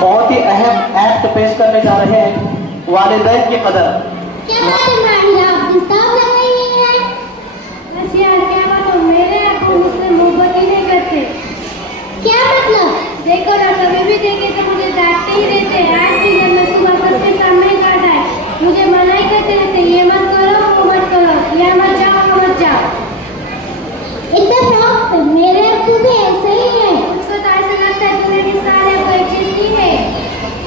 बहुत ही अहम एक्ट पेश करने जा रहे हैं, वालिदैन की कदर। क्या बात है माहिरा, आप डिस्टर्ब लग रही है। बस यार क्या बात, मेरे अब्बू मुझसे मोहब्बत ही नहीं करते। क्या मतलब? देखो ना, कभी भी देखे तो मुझे डांटते ही रहते हैं। आज भी जब मैं सुबह सबके सामने काटा है, मुझे मना ही करते रहते, ये मत करो वो मत करो, यहाँ मत जाओ वो मत जाओ। एकदम रॉन्ग, मेरे अब्बू भी ऐसे ही है। मुझको तो ऐसा लगता है तुम्हें भी सारे कोई चीज नहीं है।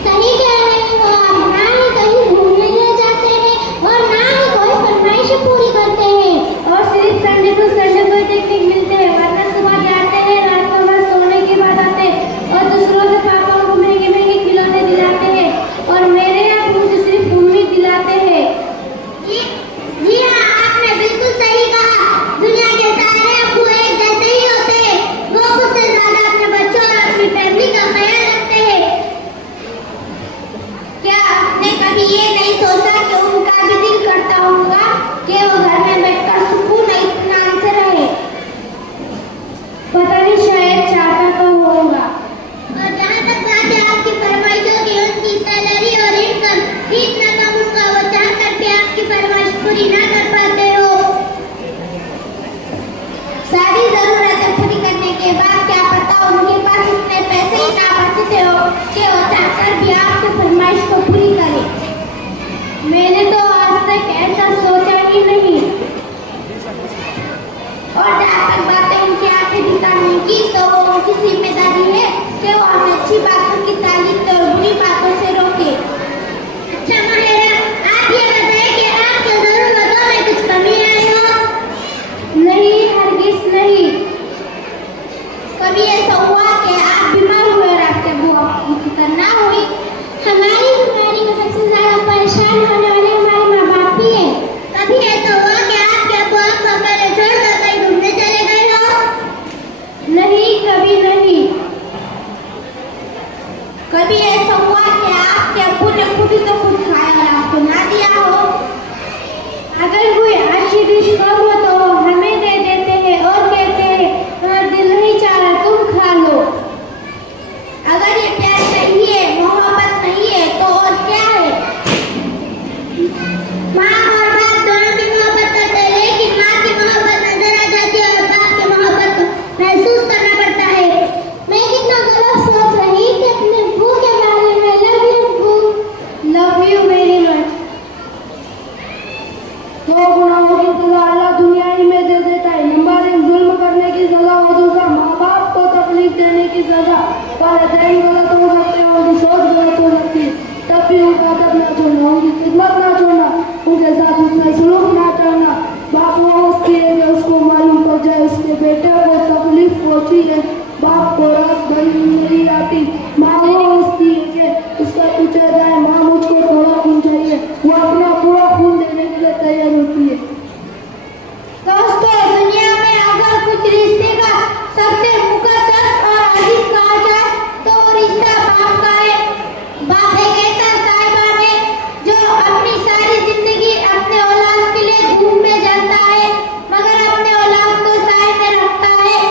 सही कह रही हो आप, ना ही कहीं घूमने ले जाते हैं और ना ही कोई फरमाइश पूरी करते हैं। और सिर्फ संडे को टेक्निक मिलते हैं, वरना सुबह जाते हैं, रात को बस सोने की बात आते हैं और दूसरों के पापा को महंगे महंगे खिलौने दिलाते हैं और मेरे यहाँ मुझे सिर्फ उम्मीद दिलाते हैं। जी हाँ, आपने बिल्कुल सही कहा। दुनिया के सारे अब्बू एक जैसे ही होते हैं। वो खुद से ज्यादा अपने बच्चों और अपनी फैमिली का ख्याल रखते हैं। क्या आपने कभी ये नहीं सोचा कि उनका भी दिल करता होगा कि वो घर में बैठकर सुकून और इत्मीनान से रहे? पता नहीं, शायद चाहता तो होगा। और जहाँ तक बात है आपकी फरमाइशों की, उनकी सैलरी और इनकम भी इतना कम होगा, वो चाहकर भी आपकी फरमाइश पूरी ना कर पाते हो। सारी जरूरतें पूरी करने के बाद क्या पता उनके पास इतने पैसे ही ना बचते हो कि वो चाहकर भी आपकी फरमाइश को पूरी करें। मैंने तो आज तक ऐसा सोचा ही नहीं। और जहाँ तक बात है उनकी आंखें दिखाने की, तो वो उनकी जिम्मेदारी है कि वो हमें अच्छी बातों की तालीम दे और बुरी बातों से रोके। अच्छा माहिरा, आप ये बताएं कि आपके जरूरतों में कुछ कमी आई हो? नहीं, हरगिज नहीं। कभी ऐसा हुआ कि आप बीमार हुए और आपके बुआ की फिक्र ना हुई? हमारी बीमारी में सबसे ज्यादा परेशान होने वाले हमारे माँ बाप ही है। कभी ऐसा हुआ कि आपके अब्बू आपको अकेले छोड़कर कहीं घूमने चले गए हो? नहीं, कभी नहीं। कभी ऐसा हुआ कि आपके अब्बू ने खुद ही तो खुद खाया और आपको ना दिया हो? अगर कोई अच्छी डिश कम हो तो हमें दे देते हैं और कहते हैं हाँ, दिल नहीं चाह रहा, तुम खा लो। अगर ये प्यार नहीं है, मोहब्बत नहीं है, तो और क्या है? माँ और बाप दोनों की मोहब्बत करते हैं, लेकिन माँ की मोहब्बत नजर आ जाती है और बाप की मोहब्बत को महसूस करना पड़ता है। मैं कितना गलत सोच रही थी अपने अब्बू के बारे में। लव यू अब्बू। Love you very much. दो गुनाहों की सजा अल्लाह दुनिया ही में दे देता है। नंबर 1 जुल्म करने की सजा और दूसरा माँ बाप को तकलीफ देने की सजा। वालिदैन गलत हो सकते हैं, उनकी सोच गलत हो सकती है, तब भी उनका अदब ना छोड़ना, उनकी खिदमत ना छोड़ना, उनके साथ उतना सलूक ना करना। बाप वो हस्ती है कि उसको मालूम पड़ जाए उसके बेटे को तकलीफ पहुंची है, बाप को रात भर नहीं आती। माँ वो हस्ती है कि उसका पूछा जाए माँ मुझको थोड़ा खून चाहिए, वो अपना पूरा खून देने के लिए तैयार होती है। दोस्तों, दुनिया में अगर कुछ रिश्ते का सबसे मुकद्दस और अजीज कहा जाए तो वो रिश्ता बाप का है। बाप एक ऐसा साहिबान है जो अपनी सारी जिंदगी अपने औलाद के लिए धूप में जलता है, मगर अपने औलाद को साए में रखता है।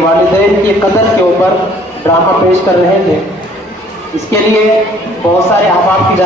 वालिदैन की कदर के ऊपर ड्रामा पेश कर रहे थे। इसके लिए बहुत सारे अहबाब की